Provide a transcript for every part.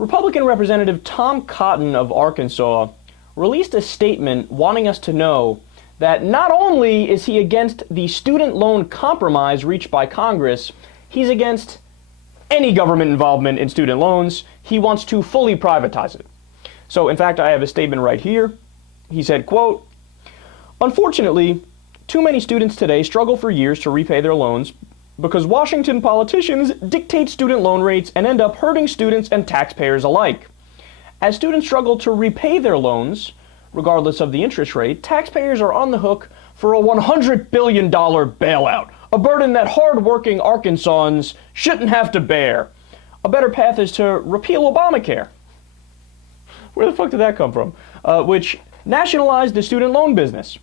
Republican Representative Tom Cotton of Arkansas released a statement wanting us to know that not only is he against the student loan compromise reached by Congress, he's against any government involvement in student loans. He wants to fully privatize it. So, in fact, I have a statement right here. He said, quote, "Unfortunately, too many students today struggle for years to repay their loans because Washington politicians dictate student loan rates and end up hurting students and taxpayers alike. As students struggle to repay their loans, regardless of the interest rate, taxpayers are on the hook for a $100 billion bailout, a burden that hard-working Arkansans shouldn't have to bear. A better path is to repeal Obamacare." Where the fuck did that come from? Which nationalized the student loan business.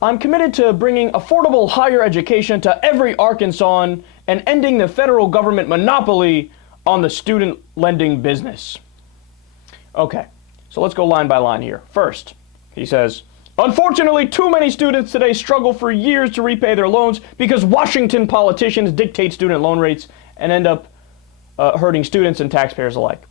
"I'm committed to bringing affordable higher education to every Arkansan and ending the federal government monopoly on the student lending business." Okay, so let's go line by line here. First, he says, "Unfortunately, too many students today struggle for years to repay their loans because Washington politicians dictate student loan rates and end up hurting students and taxpayers alike."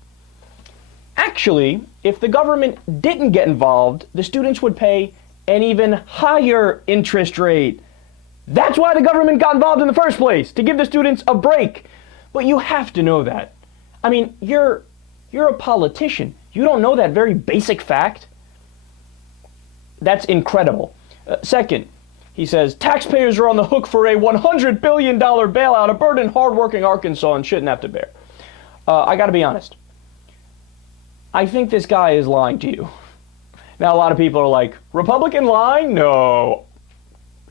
Actually, if the government didn't get involved, the students would pay an even higher interest rate. That's why the government got involved in the first place, to give the students a break. But you have to know that. I mean, you're a politician. You don't know that very basic fact? That's incredible. Second, he says, taxpayers are on the hook for a $100 billion bailout, a burden hardworking Arkansans shouldn't have to bear. I got to be honest. I think this guy is lying to you. Now, a lot of people are like, Republican lying? No.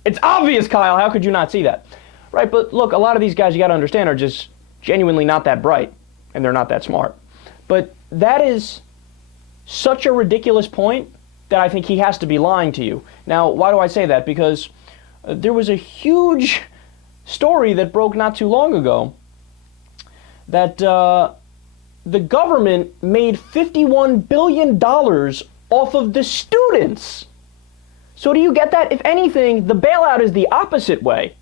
It's obvious, Kyle. How could you not see that? Right, but look, a lot of these guys, you got to understand, are just genuinely not that bright, and they're not that smart. But that is such a ridiculous point that I think he has to be lying to you. Now, why do I say that? Because there was a huge story that broke not too long ago that the government made $51 billion off of the students. So do you get that? If anything, the bailout is the opposite way.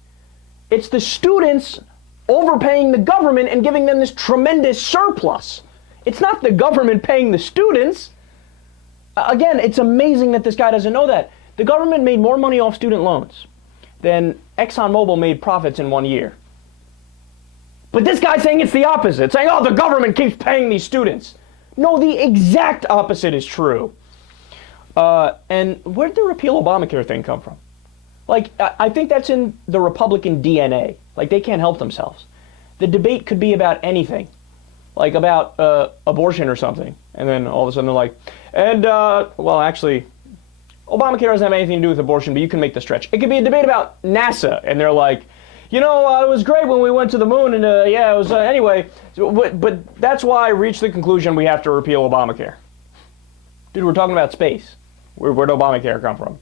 It's the students overpaying the government and giving them this tremendous surplus. It's not the government paying the students. Again, it's amazing that this guy doesn't know that. The government made more money off student loans than ExxonMobil made profits in 1 year. But this guy's saying it's the opposite, saying, oh, the government keeps paying these students. No, the exact opposite is true. And where did the repeal Obamacare thing come from? Like, I think that's in the Republican DNA. Like, they can't help themselves. The debate could be about anything, like about abortion or something. And then all of a sudden they're like, and, well, actually, Obamacare doesn't have anything to do with abortion, but you can make the stretch. It could be a debate about NASA, and they're like, you know, it was great when we went to the moon, and yeah, it was, anyway, but that's why I reached the conclusion we have to repeal Obamacare. Dude, we're talking about space. Where'd Obamacare come from?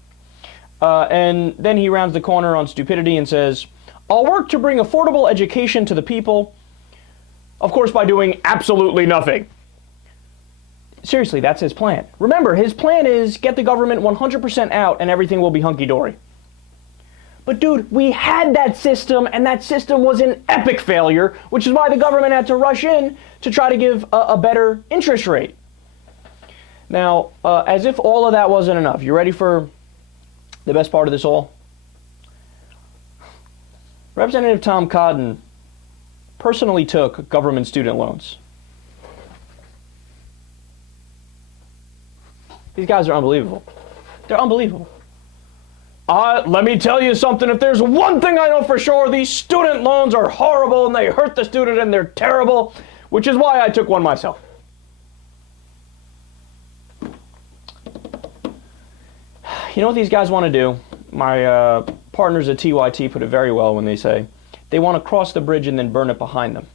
And then he rounds the corner on stupidity and says, I'll work to bring affordable education to the people, of course, by doing absolutely nothing. Seriously, that's his plan. Remember, his plan is get the government 100% out and everything will be hunky-dory. But dude, we had that system, and that system was an epic failure, which is why the government had to rush in to try to give a better interest rate. Now, as if all of that wasn't enough, you ready for the best part of this all? Representative Tom Cotton personally took government student loans. These guys are unbelievable. They're unbelievable. Let me tell you something. If there's one thing I know for sure, these student loans are horrible and they hurt the student and they're terrible, which is why I took one myself. You know what these guys want to do? My partners at TYT put it very well when they say they want to cross the bridge and then burn it behind them.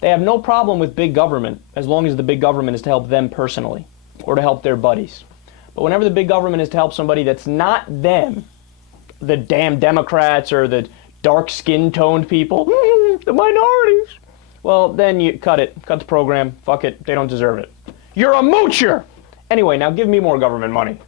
They have no problem with big government as long as the big government is to help them personally or to help their buddies. But whenever the big government is to help somebody that's not them, the damn Democrats or the dark skin-toned people, the minorities, well, then you cut it. Cut the program. Fuck it. They don't deserve it. You're a moocher! Anyway, now give me more government money.